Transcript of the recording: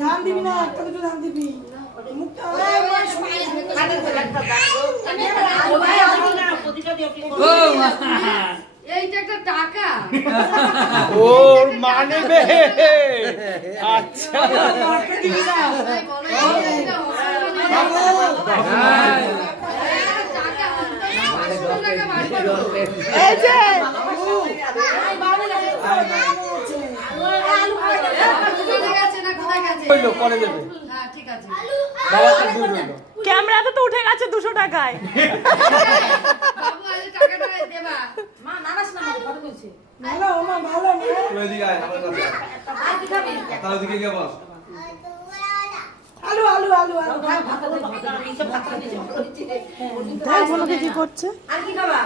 ধান দিবি না, একটা দুটো ধান দিবি। মুখটা এইটা একটা টাকা। ওর মানে বে আচ্ছা দিবি না। এই যে কইলো পরে দেবে বাবাটা দুই রইলো ক্যামেরাতে তো উঠে গেছে 200 টাকায়। ভালো ওমা, ভালো না। ওইদিকে আয় আমার কাছে তার ওদিকে গিয়ে বস আলু আলু আলু আলু তাই বলো কি করছে? আর কি খাবা?